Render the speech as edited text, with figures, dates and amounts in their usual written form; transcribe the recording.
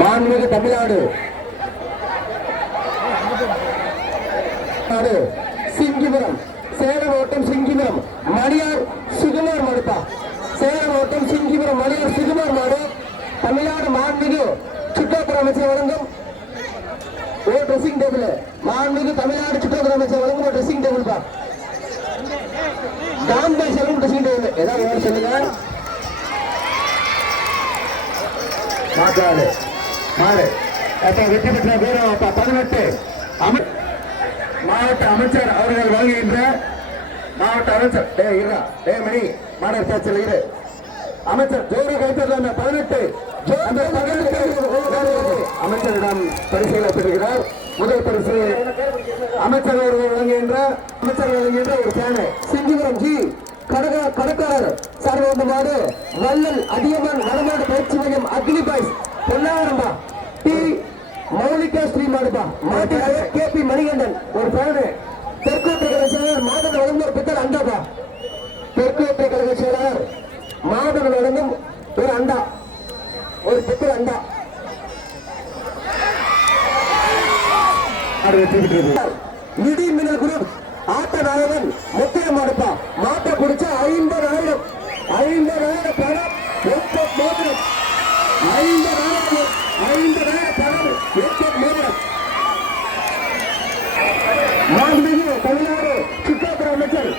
மாண்புமிகு தமிழ்நாடு சிங்கிபுரம் சேலம் ஓட்டம் சிங்கிபுரம் மணியார் சுகுமார் மாடுப்பா. சேலம் ஓட்டம் சிங்கிபுரம் மணியார் சுகுமார் மாடு. தமிழ்நாடு மாண்புமிகு சுற்றுப்புற அமைச்சர் வழங்கும் ஒரு ட்ரெஸ்ஸிங் டேபிள். மாண்புமிகு தமிழ்நாடு சுற்றுப்புற அமைச்சர் வழங்கும் ஒரு ட்ரெஸ்ஸிங் டேபிள் பா. டாம்பை செல்லும் ட்ரெஸ்ஸிங் டேபிள் ஏதாவது சொல்லுங்க. மாட்டாடு மாடு வெற்றி பெற்ற வீரம் 18 மாவட்ட அமைச்சர் அவர்கள் வழங்குகின்ற மாவட்ட அமைச்சர் மணி மாநகராட்சியில் இரு அமைச்சர் ஜோர கைத்தறில் 18 அமைச்சரிடம் பரிசுகளை பெறுகிறார். முதல் பரிசு அமைச்சர் அவர்கள் வழங்குகின்ற ஒரு சேனை சிங்கிபுரம் ஜி கடற்காரர் சார்பாடு வள்ளல் அதியமான் வடமாடு பயிற்சி மையம் அக்னி பாய்ஸ் பொன்னாரம்பா டி மௌலிகா ஸ்ரீமாடுபா மாட்டில் KP மணிகண்டன் ஒரு பேரு. தெற்கோட்டை கழக செயலாளர் மாதவன் வழங்கும் ஒரு பித்தல் அண்டாபா. தெற்கோட்டை கழக செயலாளர் மாதவன் வழங்கும் ஒரு அண்டா ஒரு பித்தல் அண்டா. நிதி மின்னல் குரூப் ஆட்ட நாயகன் முத்தைய மாடுப்பா. மாட்டை பிடிச்ச 50,000 பணம் 50,000 பணம் 8 மாண்புமிகு தமிழ்நாடு சுற்றுப்புற அமைச்சர்